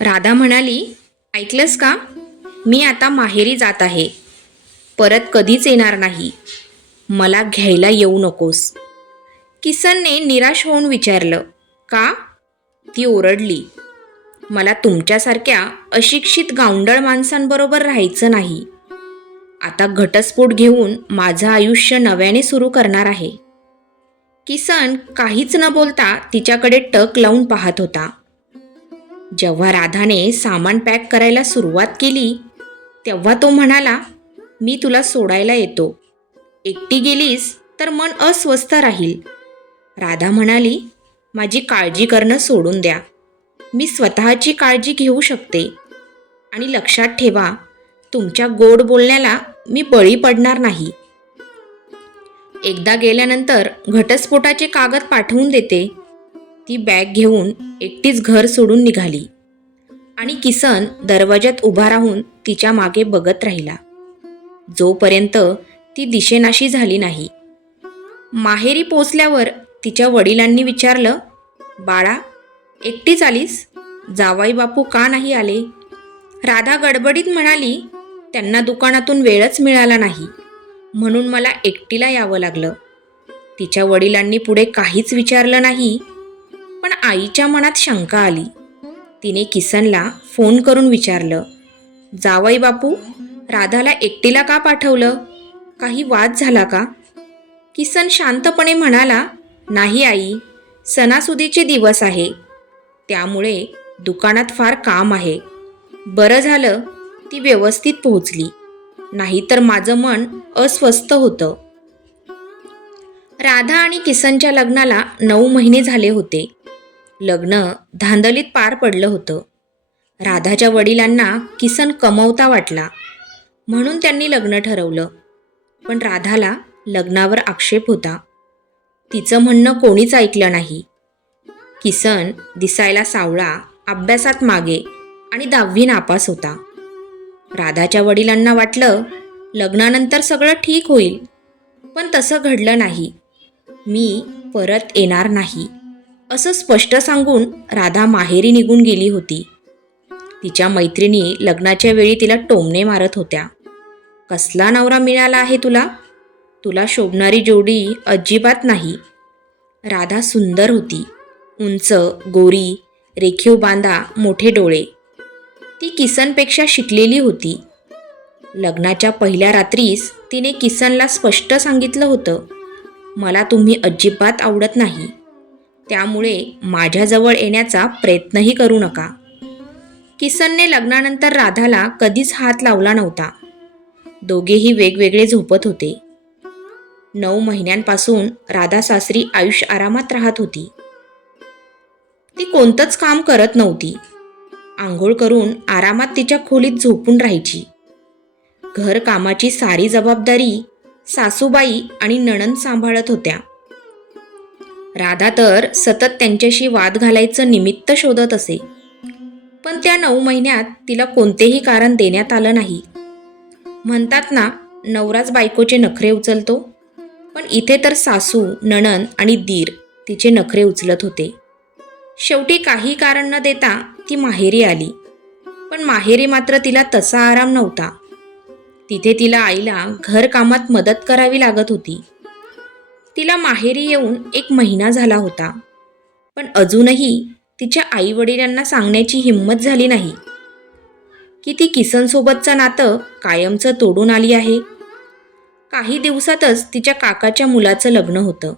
राधा म्हणाली, ऐकलंस का? मी आता माहेरी जात आहे. परत कधीच येणार नाही. मला घ्यायला येऊ नकोस. किसनने निराश होऊन विचारलं, का? ती ओरडली, मला तुमच्यासारख्या अशिक्षित गावंढळ माणसांबरोबर राहायचं नाही. आता घटस्फोट घेऊन माझं आयुष्य नव्याने सुरू करणार आहे. किसन काहीच न बोलता तिच्याकडे टक लावून पाहत होता. जेव्हा राधाने सामान पॅक करायला सुरुवात केली तेव्हा तो म्हणाला, मी तुला सोडायला येतो. एकटी गेलीस तर मन अस्वस्थ राहील. राधा म्हणाली, माझी काळजी करणं सोडून द्या. मी स्वतःची काळजी घेऊ शकते. आणि लक्षात ठेवा, तुमच्या गोड बोलण्याला मी बळी पडणार नाही. एकदा गेल्यानंतर घटस्फोटाचे कागद पाठवून देते. ती बॅग घेऊन एकटीच घर सोडून निघाली आणि किसन दरवाजात उभा राहून तिच्या मागे बघत राहिला, जोपर्यंत ती दिशेनाशी झाली नाही. माहेरी पोचल्यावर तिच्या वडिलांनी विचारलं, बाळा, एकटीच आलीस? जावाई बापू का नाही आले? राधा गडबडीत म्हणाली, त्यांना दुकानातून वेळच मिळाला नाही, म्हणून मला एकटीला यावं लागलं. तिच्या वडिलांनी पुढे काहीच विचारलं नाही, पण आईच्या मनात शंका आली. तिने किसनला फोन करून विचारलं, जावई बापू, राधाला एकटीला का पाठवलं? काही वाद झाला का? किसन शांतपणे म्हणाला, नाही आई, सणासुदीचे दिवस आहे, त्यामुळे दुकानात फार काम आहे. बरं झालं ती व्यवस्थित पोहोचली, नाहीतर माझं मन अस्वस्थ होतं. राधा आणि किसनच्या लग्नाला 9 महिने झाले होते. लग्न धांदलीत पार पडलं होतं. राधाच्या वडिलांना किसन कमवता वाटला, म्हणून त्यांनी लग्न ठरवलं. पण राधाला लग्नावर आक्षेप होता. तिचं म्हणणं कोणीच ऐकलं नाही. किसन दिसायला सावळा, अभ्यासात मागे आणि 10वी नापास होता. राधाच्या वडिलांना वाटलं लग्नानंतर सगळं ठीक होईल, पण तसं घडलं नाही. मी परत येणार नाही असं स्पष्ट सांगून राधा माहेरी निघून गेली होती. तिच्या मैत्रिणी लग्नाच्या वेळी तिला टोमणे मारत होत्या, कसला नवरा मिळाला आहे तुला? तुला शोभणारी जोडी अजिबात नाही. राधा सुंदर होती, उंच, गोरी, रेखीव बांधा, मोठे डोळे. ती किसनपेक्षा शिकलेली होती. लग्नाच्या पहिल्या रात्रीस तिने किसनला स्पष्ट सांगितलं होतं, मला तुम्ही अजिबात आवडत नाही, त्यामुळे माझ्याजवळ येण्याचा प्रयत्नही करू नका. किसनने लग्नानंतर राधाला कधीच हात लावला नव्हता. दोघेही वेगवेगळे झोपत होते. 9 महिन्यांपासून राधा सासरी आयुष्य आरामात राहत होती. ती कोणतंच काम करत नव्हती. आंघोळ करून आरामात तिच्या खोलीत झोपून राहायची. घरकामाची सारी जबाबदारी सासूबाई आणि नणंद सांभाळत होत्या. राधा तर सतत त्यांच्याशी वाद घालायचं निमित्त शोधत असे, पण त्या 9 महिन्यात तिला कोणतेही कारण देण्यात आलं नाही. म्हणतात ना, नवराच बायकोचे नखरे उचलतो, पण इथे तर सासू, नणंद आणि दीर तिचे नखरे उचलत होते. शेवटी काही कारण न देता ती माहेरी आली. पण माहेरी मात्र तिला तसा आराम नव्हता. तिथे तिला आईला घरकामात मदत करावी लागत होती. तिला माहेरी येऊन 1 महिना झाला होता, पण अजूनही तिच्या आईवडिलांना सांगण्याची हिंमत झाली नाही की ती किसनसोबतचं नातं कायमचं तोडून आली आहे. काही दिवसातच तिच्या काकाच्या मुलाचं लग्न होतं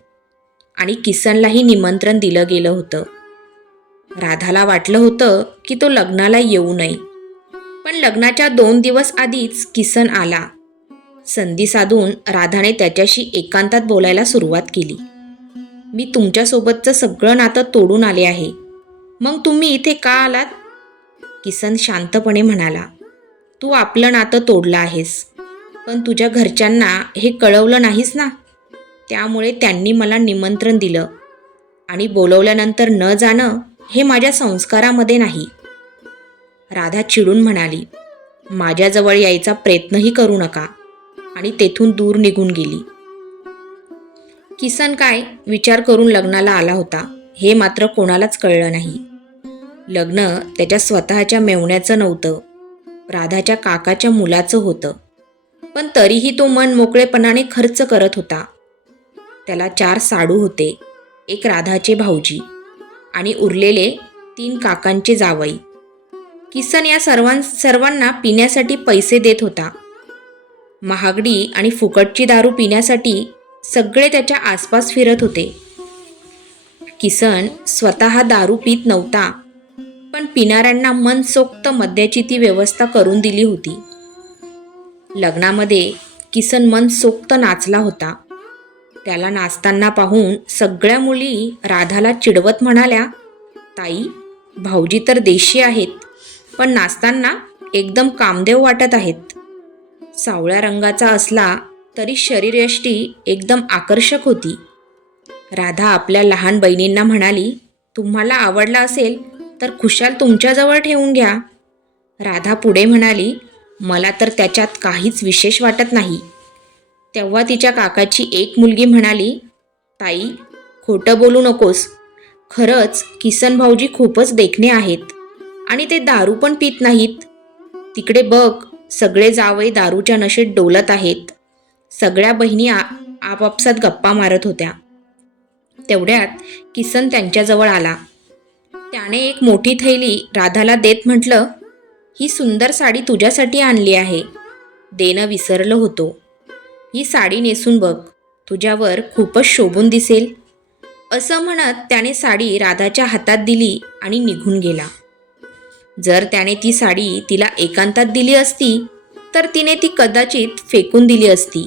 आणि किसनलाही निमंत्रण दिलं गेलं होतं. राधाला वाटलं होतं की तो लग्नाला येऊ नये, पण लग्नाच्या 2 दिवस आधीच किसन आला. संधी साधून राधाने त्याच्याशी एकांतात बोलायला सुरुवात केली. मी तुमच्यासोबतचं सगळं नातं तोडून आले आहे, मग तुम्ही इथे का आलात? किसन शांतपणे म्हणाला, तू आपलं नातं तोडलं आहेस, पण तुझ्या घरच्यांना हे कळवलं नाहीस ना, त्यामुळे त्यांनी मला निमंत्रण दिलं आणि बोलवल्यानंतर न जाणं हे माझ्या संस्कारामध्ये नाही. राधा चिडून म्हणाली, माझ्याजवळ यायचा प्रयत्नही करू नका, आणि तेथून दूर निघून गेली. किसन काय विचार करून लग्नाला आला होता हे मात्र कोणालाच कळलं नाही. लग्न त्याच्या स्वतःच्या मेवण्याचं नव्हतं, राधाच्या काकाच्या मुलाचं होतं. पण तरीही तो मन मोकळेपणाने खर्च करत होता. त्याला 4 साडू होते, एक राधाचे भाऊजी आणि उरलेले 3 काकांचे जावई. किसन या सर्वांना पिण्यासाठी पैसे देत होता. महागडी आणि फुकटची दारू पिण्यासाठी सगळे त्याच्या आसपास फिरत होते. किसन स्वतः दारू पित नव्हता, पण पिणाऱ्यांना मनसोक्त मद्याची ती व्यवस्था करून दिली होती. लग्नामध्ये किसन मनसोक्त नाचला होता. त्याला नाचताना पाहून सगळ्या मुली राधाला चिडवत म्हणाल्या, ताई, भाऊजी तर देशी आहेत, पण नाचताना एकदम कामदेव वाटत आहेत. सावळ्या रंगाचा असला तरी शरीरयष्टी एकदम आकर्षक होती. राधा आपल्या लहान बहिणींना म्हणाली, तुम्हाला आवडला असेल तर खुशाल तुमच्याजवळ ठेवून घ्या. राधा पुढे म्हणाली, मला तर त्याच्यात काहीच विशेष वाटत नाही. तेव्हा तिच्या काकाची एक मुलगी म्हणाली, ताई, खोटं बोलू नकोस. खरंच किसन भाऊजी खूपच देखणे आहेत आणि ते दारू पण पित नाहीत. तिकडे बघ, सगळे जावई दारूच्या नशेत डोलत आहेत. सगळ्या बहिणी आपापसात गप्पा मारत होत्या. तेवढ्यात किसन त्यांच्याजवळ आला. त्याने एक मोठी थैली राधाला देत म्हटलं, ही सुंदर साडी तुझ्यासाठी आणली आहे. देणं विसरलो होतो. ही साडी नेसून बघ, तुझ्यावर खूपच शोभून दिसेल. असं म्हणत त्याने साडी राधाच्या हातात दिली आणि निघून गेला. जर त्याने ती साडी तिला एकांतात दिली असती तर तिने ती कदाचित फेकून दिली असती.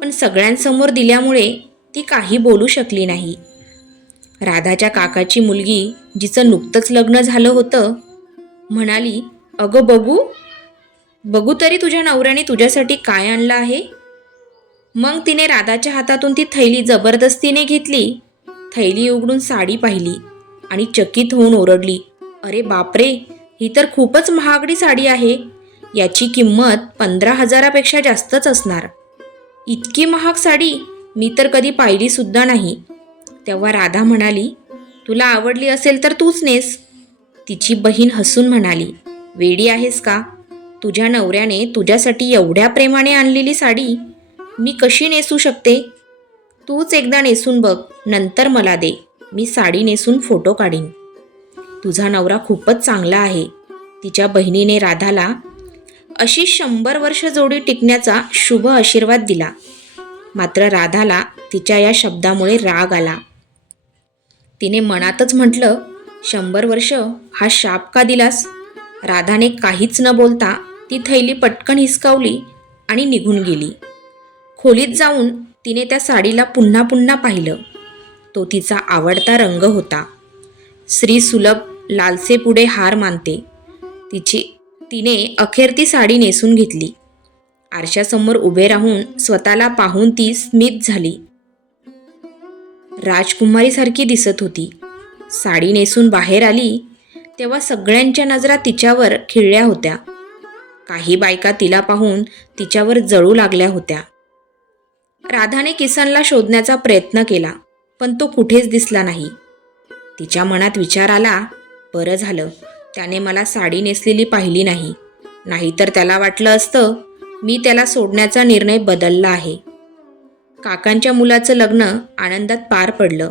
पण सगळ्यांसमोर दिल्यामुळे ती काही बोलू शकली नाही. राधाच्या काकाची मुलगी, जिचं नुकतंच लग्न झालं होतं, म्हणाली, अगं बघू तरी तुझ्या नवऱ्याने तुझ्यासाठी काय आणलं आहे. मग तिने राधाच्या हातातून ती थैली जबरदस्तीने घेतली. थैली उघडून साडी पाहिली आणि चकित होऊन ओरडली, अरे बापरे, ही तर खूपच महागडी साडी आहे. याची किंमत 15,000पेक्षा जास्तच असणार. इतकी महाग साडी मी तर कधी पाहिली सुद्धा नाही. तेव्हा राधा म्हणाली, तुला आवडली असेल तर तूच नेस. तिची बहीण हसून म्हणाली, वेडी आहेस का? तुझ्या नवऱ्याने तुझ्यासाठी एवढ्या प्रेमाने आणलेली साडी मी कशी नेसू शकते? तूच एकदा नेसून बघ, नंतर मला दे. मी साडी नेसून फोटो काढीन. तुझा नवरा खूपच चांगला आहे. तिच्या बहिणीने राधाला अशी 100 वर्ष जोडी टिकण्याचा शुभ आशीर्वाद दिला. मात्र राधाला तिच्या या शब्दामुळे राग आला. तिने मनातच म्हटलं, 100 वर्ष हा शाप का दिलास? राधाने काहीच न बोलता ती थैली पटकन हिसकावली आणि निघून गेली. खोलीत जाऊन तिने त्या साडीला पुन्हा पुन्हा पाहिलं. तो तिचा आवडता रंग होता. श्री सुलभ लालसे पुढे हार मानते. तिने अखेर ती साडी नेसून घेतली. आरशासमोर उभे राहून स्वतःला पाहून ती स्मित झाली. राजकुमारीसारखी दिसत होती. साडी नेसून बाहेर आली तेव्हा सगळ्यांच्या नजरा तिच्यावर खिळल्या होत्या. काही बायका तिला पाहून तिच्यावर जळू लागल्या होत्या. राधाने किसनला शोधण्याचा प्रयत्न केला, पण तो कुठेच दिसला नाही. तिच्या मनात विचार आला, बरं झालं त्याने मला साडी नेसलेली पाहिली नाही, नाहीतर त्याला वाटलं असतं मी त्याला सोडण्याचा निर्णय बदलला आहे. काकांच्या मुलाचं लग्न आनंदात पार पडलं.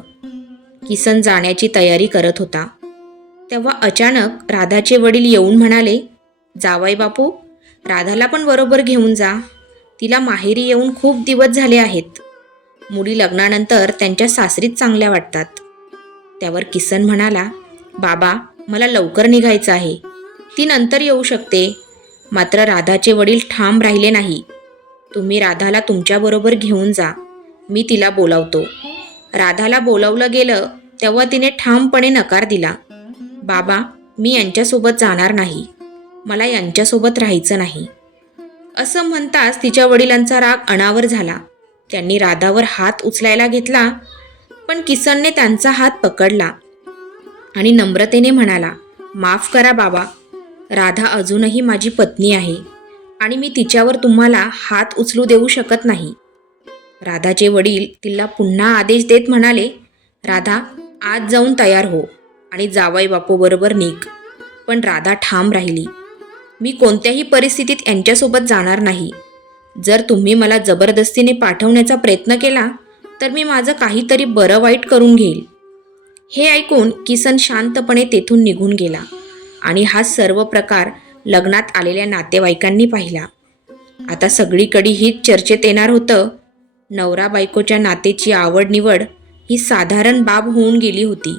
किसन जाण्याची तयारी करत होता. तेव्हा अचानक राधाचे वडील येऊन म्हणाले, जावई बापू, राधाला पण बरोबर घेऊन जा. तिला माहेरी येऊन खूप दिवस झाले आहेत. मुली लग्नानंतर त्यांच्या सासरीत चांगल्या वाटतात. त्यावर किसन म्हणाला, बाबा, मला लवकर निघायचं आहे. ती नंतर येऊ शकते. मात्र राधाचे वडील ठाम राहिले नाही. तुम्ही राधाला तुमच्याबरोबर घेऊन जा. मी तिला बोलावतो. राधाला बोलावलं गेलं तेव्हा तिने ठामपणे नकार दिला. बाबा, मी यांच्यासोबत जाणार नाही. मला यांच्यासोबत राहायचं नाही. असं म्हणताच तिच्या वडिलांचा राग अनावर झाला. त्यांनी राधावर हात उचलायला घेतला, पण किसनने त्यांचा हात पकडला आणि नम्रतेने म्हणाला, माफ करा बाबा, राधा अजूनही माझी पत्नी आहे आणि मी तिच्यावर तुम्हाला हात उचलू देऊ शकत नाही. राधाचे वडील तिला पुन्हा आदेश देत म्हणाले, राधा, आज जाऊन तयार हो. आणि जावई बापूबरोबर निघ. पण राधा ठाम राहिली. मी कोणत्याही परिस्थितीत यांच्यासोबत जाणार नाही. जर तुम्ही मला जबरदस्तीने पाठवण्याचा प्रयत्न केला तर मी माझं काहीतरी बरं वाईट करून घेईल. हे ऐकून किसन शांतपणे तेथून निघून गेला आणि हा सर्व प्रकार लग्नात आलेल्या नातेवाईकांनी पाहिला. आता सगळीकडे हीच चर्चेत येणार होतं. नवरा बायकोच्या नातेची आवड निवड ही साधारण बाब होऊन गेली होती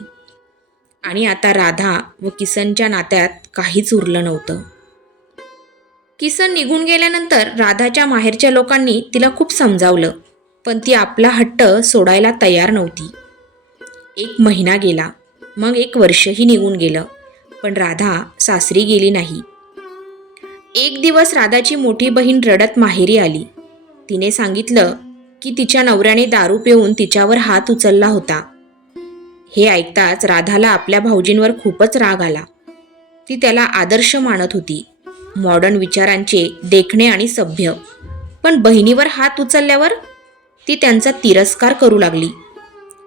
आणि आता राधा व किसनच्या नात्यात काहीच उरलं नव्हतं. किसन निघून गेल्यानंतर राधाच्या माहेरच्या लोकांनी तिला खूप समजावलं, पण ती आपला हट्ट सोडायला तयार नव्हती. 1 महिना गेला, मग 1 वर्षही निघून गेलं, पण राधा सासरी गेली नाही. एक दिवस राधाची मोठी बहीण रडत माहेरी आली. तिने सांगितलं की तिच्या नवऱ्याने दारू पिऊन तिच्यावर हात उचलला होता. हे ऐकताच राधाला आपल्या भाऊजींवर खूपच राग आला. ती त्याला आदर्श मानत होती, मॉडर्न विचारांचे, देखणे आणि सभ्य. पण बहिणीवर हात उचलल्यावर ती त्यांचा तिरस्कार करू लागली.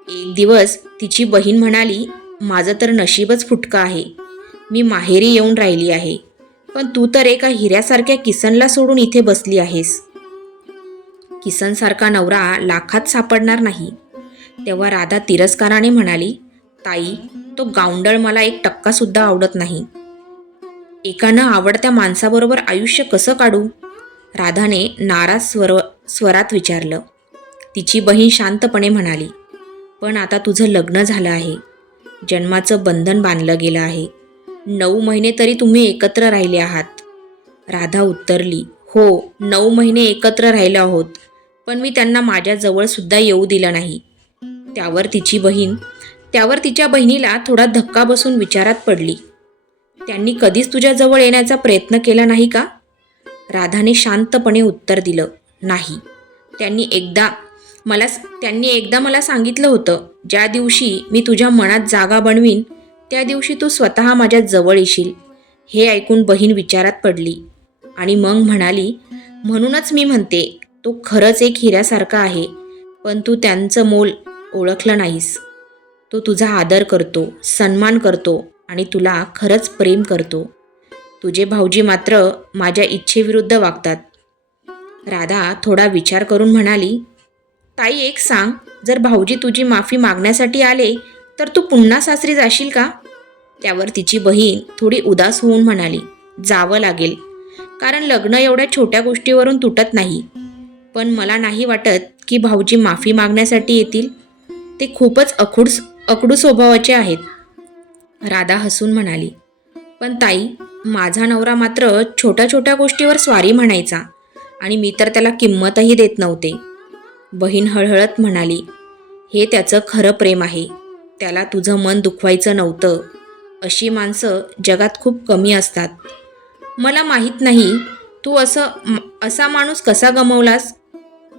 एक दिवस तिची बहीण म्हणाली, माझं तर नशीबच फुटकं आहे. मी माहेरी येऊन राहिली आहे, पण तू तर एका हिऱ्यासारख्या किसनला सोडून इथे बसली आहेस. किसनसारखा नवरा लाखात सापडणार नाही. तेव्हा राधा तिरस्काराने म्हणाली, ताई, तो गावंडळ मला 1% सुद्धा आवडत नाही. एका न आवडत्या माणसाबरोबर आयुष्य कसं काढू? राधाने नाराज स्वरात विचारलं. तिची बहीण शांतपणे म्हणाली, पण आता तुझं लग्न झालं आहे. जन्माचं बंधन बांधलं गेलं आहे. 9 महिने तरी तुम्ही एकत्र राहिले आहात. राधा उत्तरली, हो, 9 महिने एकत्र राहिलो आहोत, पण मी त्यांना माझ्या जवळ सुद्धा येऊ दिलं नाही. त्यावर तिच्या बहिणीला थोडा धक्का बसून विचारात पडली. त्यांनी कधीच तुझ्या जवळ येण्याचा प्रयत्न केला नाही का? राधाने शांतपणे उत्तर दिलं, नाही. त्यांनी एकदा मला सांगितलं होतं, ज्या दिवशी मी तुझ्या मनात जागा बनवीन त्या दिवशी तू स्वतः माझ्या जवळ येशील. हे ऐकून बहीण विचारात पडली आणि मग म्हणाली, म्हणूनच मी म्हणते, तो खरंच एक हिऱ्यासारखा आहे, पण तू त्यांचं मोल ओळखलं नाहीस. तो तुझा आदर करतो, सन्मान करतो आणि तुला खरंच प्रेम करतो. तुझे भाऊजी मात्र माझ्या इच्छेविरुद्ध वागतात. राधा थोडा विचार करून म्हणाली, ताई, एक सांग, जर भाऊजी तुझी माफी मागण्यासाठी आले तर तू पुन्हा सासरी जाशील का? त्यावर तिची बहीण थोडी उदास होऊन म्हणाली, जावं लागेल, कारण लग्न एवढ्या छोट्या गोष्टीवरून तुटत नाही. पण मला नाही वाटत की भाऊजी माफी मागण्यासाठी येतील. ते खूपच अकडू स्वभावाचे आहेत. राधा हसून म्हणाली, पण ताई, माझा नवरा मात्र छोट्या छोट्या गोष्टीवर स्वारी म्हणायचा आणि मी तर त्याला किंमतही देत नव्हते. बहीण हळहळत म्हणाली, हे त्याचं खरं प्रेम आहे. त्याला तुझं मन दुखवायचं नव्हतं. अशी माणसं जगात खूप कमी असतात. मला माहीत नाही तू असा माणूस कसा गमावलास?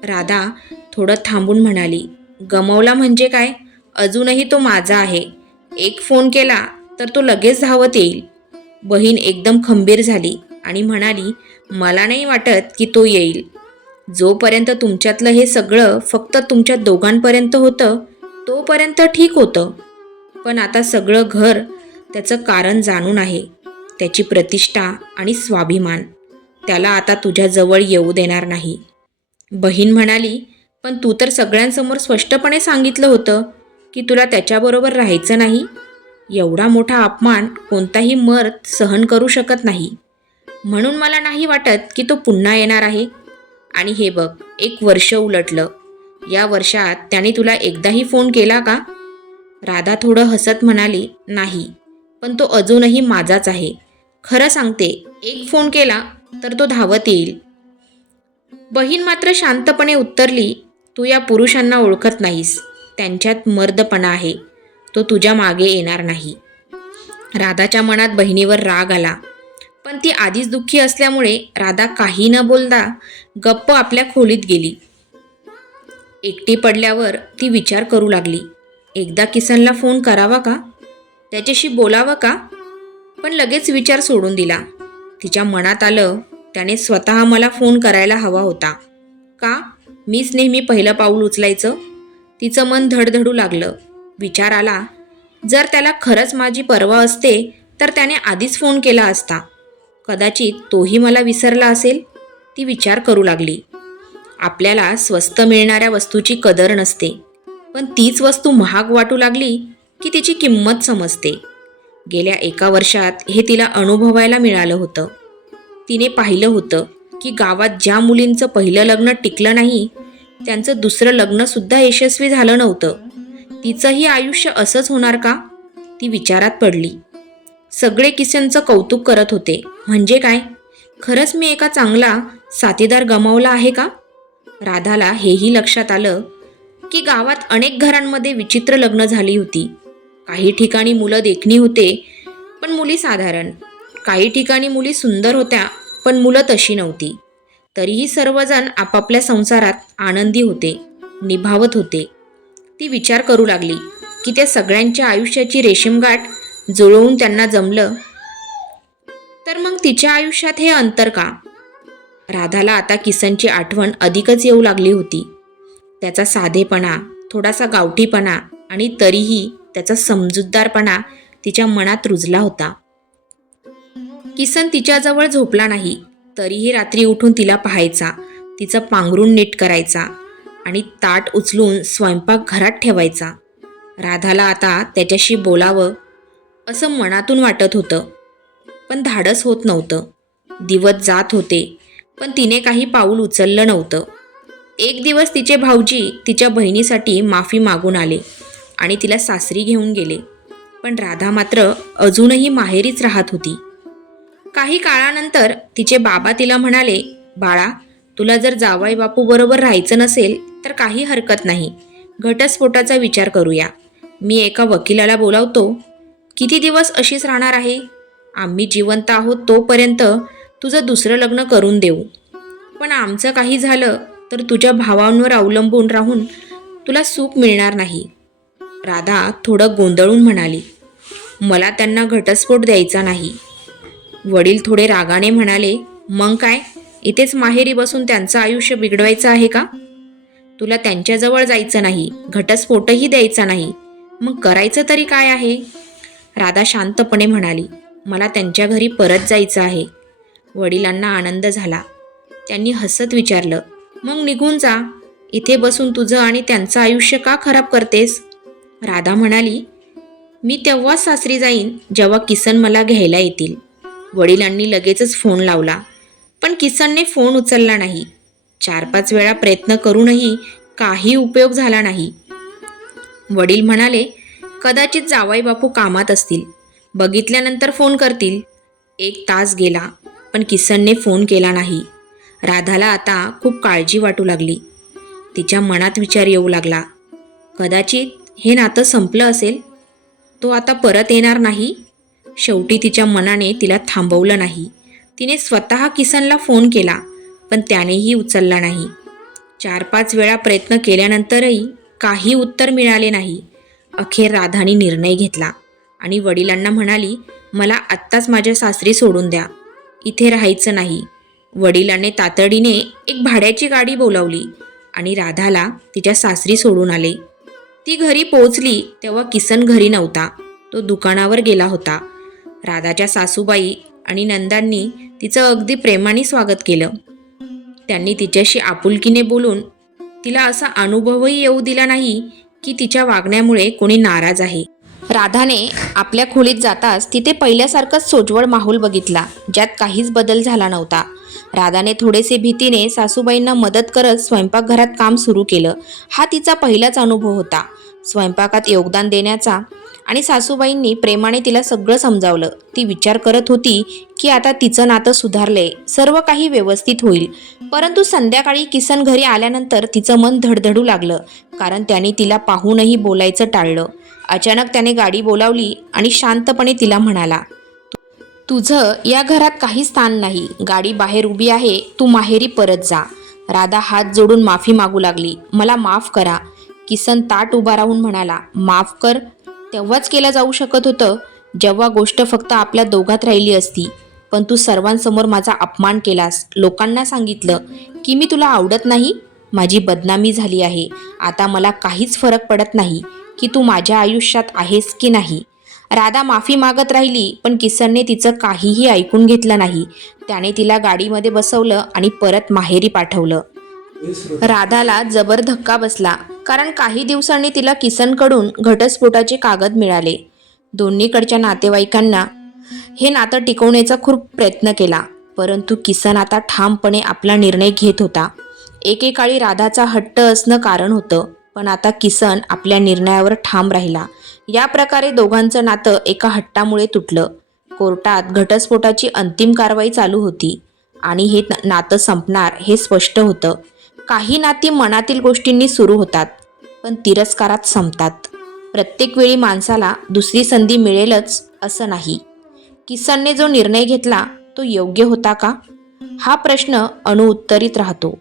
राधा थोडं थांबून म्हणाली, गमावला म्हणजे काय? अजूनही तो माझा आहे. एक फोन केला तर तो लगेच धावत येईल. बहीण एकदम खंबीर झाली आणि म्हणाली, मला नाही वाटत की तो येईल. जोपर्यंत तुमच्यातलं हे सगळं फक्त तुमच्या दोघांपर्यंत होतं तोपर्यंत ठीक होतं. पण आता सगळं घर त्याचं कारण जाणून आहे, त्याची प्रतिष्ठा आणि स्वाभिमान. त्याला आता तुझ्याजवळ येऊ देणार नाही. बहीण म्हणाली, पण तू तर सगळ्यांसमोर स्पष्टपणे सांगितलं होतं की तुला त्याच्याबरोबर राहायचं नाही. एवढा मोठा अपमान कोणताही मर्द सहन करू शकत नाही. म्हणून मला नाही वाटत की तो पुन्हा येणार आहे. आणि हे बघ, 1 वर्ष उलटलं. या वर्षात त्याने तुला एकदाही फोन केला का? राधा थोडं हसत म्हणाली, नाही, पण तो अजूनही माझाच आहे. खरं सांगते, 1 फोन केला तर तो धावत येईल. बहीण मात्र शांतपणे उत्तरली, तू या पुरुषांना ओळखत नाहीस. त्यांच्यात मर्दपणा आहे. तो तुझ्या मागे येणार नाही. राधाच्या मनात बहिणीवर राग आला, पण ती आधीच दुःखी असल्यामुळे राधा काही न बोलता गप्प आपल्या खोलीत गेली. एकटी पडल्यावर ती विचार करू लागली, एकदा किसनला फोन करावा का? त्याच्याशी बोलावं का? पण लगेच विचार सोडून दिला. तिच्या मनात आलं, त्याने स्वतः मला फोन करायला हवा होता. का? मीच नेहमी पहिलं पाऊल उचलायचं? तिचं मन धडधडू लागलं. विचार आला, जर त्याला खरंच माझी पर्वा असते तर त्याने आधीच फोन केला असता. कदाचित तोही मला विसरला असेल. ती विचार करू लागली. आपल्याला स्वस्त मिळणाऱ्या वस्तूची कदर नसते, पण तीच वस्तू महाग वाटू लागली की तिची किंमत समजते. गेल्या 1 वर्षात हे तिला अनुभवायला मिळालं होतं. तिने पाहिलं होतं की गावात ज्या मुलींचं पहिलं लग्न टिकलं नाही, त्यांचं दुसरं लग्नसुद्धा यशस्वी झालं नव्हतं. तिचंही आयुष्य असंच होणार का? ती विचारात पडली. सगळे किसनचं कौतुक करत होते. म्हणजे काय, खरंच मी एका चांगला साथीदार गमावला आहे का? राधाला हेही लक्षात आलं की गावात अनेक घरांमध्ये विचित्र लग्न झाली होती. काही ठिकाणी मुलं देखणी होते पण मुली साधारण, काही ठिकाणी मुली सुंदर होत्या पण मुलं तशी नव्हती. तरीही सर्वजण आपापल्या संसारात आनंदी होते, निभावत होते. ती विचार करू लागली की त्या सगळ्यांच्या आयुष्याची रेशीमगाठ जुळवून त्यांना जमलं, तर मग तिच्या आयुष्यात हे अंतर का? राधाला आता किसनची आठवण अधिकच येऊ लागली होती. त्याचा साधेपणा, थोडासा गावठीपणा आणि तरीही त्याचा समजूतदारपणा तिच्या मनात रुजला होता. किसन तिच्याजवळ झोपला नाही तरीही रात्री उठून तिला पाहायचा, तिचं पांघरूण नीट करायचा आणि ताट उचलून स्वयंपाकघरात ठेवायचा. राधाला आता त्याच्याशी बोलावं असं मनातून वाटत होतं, पण धाडस होत नव्हतं. दिवस जात होते पण तिने काही पाऊल उचललं नव्हतं. एक दिवस तिचे भाऊजी तिच्या बहिणीसाठी माफी मागून आले आणि तिला सासरी घेऊन गेले. पण राधा मात्र अजूनही माहेरीच राहत होती. काही काळानंतर तिचे बाबा तिला म्हणाले, बाळा, तुला जर जावई बापू बरोबर राहायचं नसेल तर काही हरकत नाही, घटस्फोटाचा विचार करूया. मी एका वकिलाला बोलावतो. किती दिवस अशीच राहणार आहे? आम्ही जिवंत आहोत तोपर्यंत तुझं दुसरं लग्न करून देऊ. पण आमचं काही झालं तर तुझ्या भावांवर अवलंबून राहून तुला सुख मिळणार नाही. राधा थोडं गोंधळून म्हणाली, मला त्यांना घटस्फोट द्यायचा नाही. वडील थोडे रागाने म्हणाले, मग काय, इथेच माहेरी बसून त्यांचं आयुष्य बिघडवायचं आहे का? तुला त्यांच्याजवळ जायचं नाही, घटस्फोटही द्यायचा नाही, मग करायचं तरी काय आहे? राधा शांतपणे म्हणाली, मला त्यांच्या घरी परत जायचं आहे. वडिलांना आनंद झाला. त्यांनी हसत विचारलं, मग निघून जा. इथे बसून तुझं आणि त्यांचं आयुष्य का खराब करतेस? राधा म्हणाली, मी तेव्हाच सासरी जाईन जेव्हा किसन मला घ्यायला येतील. वडिलांनी लगेचच फोन लावला, पण किसनने फोन उचलला नाही. 4-5 वेळा प्रयत्न करूनही काही उपयोग झाला नाही. वडील म्हणाले, कदाचित जावई बापू कामात असतील, बघितल्यानंतर फोन करतील. 1 तास गेला पण किसनने फोन केला नाही. राधाला आता खूप काळजी वाटू लागली. तिच्या मनात विचार येऊ लागला, कदाचित हे नातं संपलं असेल, तो आता परत येणार नाही. शेवटी तिच्या मनाने तिला थांबवलं नाही. तिने स्वतः किसनला फोन केला पण त्यानेही उचलला नाही. 4-5 वेळा प्रयत्न केल्यानंतरही काही उत्तर मिळाले नाही. अखेर राधाने निर्णय घेतला आणि वडिलांना म्हणाली, मला आत्ताच माझ्या सासरी सोडून द्या, इथे राहायचं नाही. वडिलांनी तातडीने एक भाड्याची गाडी बोलावली आणि राधाला तिच्या सासरी सोडून आले. ती घरी पोहोचली तेव्हा किसन घरी नव्हता. तो दुकानावर गेला होता. राधाच्या सासूबाई आणि नंदांनी तिचं अगदी प्रेमाने स्वागत केलं. त्यांनी तिच्याशी आपुलकीने बोलून तिला असा अनुभवही येऊ दिला नाही की तिच्या वागण्यामुळे कोणी नाराज आहे. राधाने आपल्या खोलीत जाताच तिथे पहिल्यासारखाच सोज्वळ माहोल बघितला, ज्यात काहीच बदल झाला नव्हता. राधाने थोडेसे भीतीने सासूबाईंना मदत करत स्वयंपाकघरात काम सुरू केलं. हा तिचा पहिलाच अनुभव होता स्वयंपाकात योगदान देण्याचा, आणि सासूबाईंनी प्रेमाने तिला सगळं समजावलं. ती विचार करत होती की आता तिचं नातं सुधारलंय, सर्व काही व्यवस्थित होईल. परंतु संध्याकाळी किसन घरी आल्यानंतर तिचं मन धडधडू लागलं, कारण त्याने तिला पाहूनही बोलायचं टाळलं. अचानक त्याने गाडी बोलावली आणि शांतपणे तिला म्हणाला, तुझं या घरात काही स्थान नाही, गाडी बाहेर उभी आहे, तू माहेरी परत जा. राधा हात जोडून माफी मागू लागली, मला माफ करा. किसन ताट उभा राहून म्हणाला, माफ कर तेव्हाच केलं जाऊ शकत होतं जेव्हा गोष्ट फक्त आपल्या दोघात राहिली असती, पण तू सर्वांसमोर माझा अपमान केलास. लोकांना सांगितलं की मी तुला आवडत नाही. माझी बदनामी झाली आहे. आता मला काहीच फरक पडत नाही. की तू माझ्या आयुष्यात आहेस की नाही. राधा माफी मागत राहिली, पण किसनने तिचं काहीही ऐकून घेतलं नाही. त्याने तिला गाडीमध्ये बसवलं आणि परत माहेरी पाठवलं. राधाला जबर धक्का बसला, कारण काही दिवसांनी तिला किसनकडून घटस्फोटाचे कागद मिळाले. दोन्हीकडच्या नातेवाईकांना हे नातं टिकवण्याचा खूप प्रयत्न केला, परंतु किसन आता ठामपणे आपला निर्णय घेत होता. एकेकाळी राधाचा हट्ट असणं कारण होतं, पण आता किसन आपल्या निर्णयावर ठाम राहिला. या प्रकारे दोघांचं नातं एका हट्टामुळे तुटलं. कोर्टात घटस्फोटाची अंतिम कारवाई चालू होती आणि हे नातं संपणार हे स्पष्ट होतं. काही नाती मनातील गोष्टींनी सुरू होतात, पण तिरस्कारात संपतात. प्रत्येक वेळी माणसाला दुसरी संधी मिळेलच असं नाही. किसनने जो निर्णय घेतला तो योग्य होता का? हा प्रश्न अणुउत्तरित राहतो.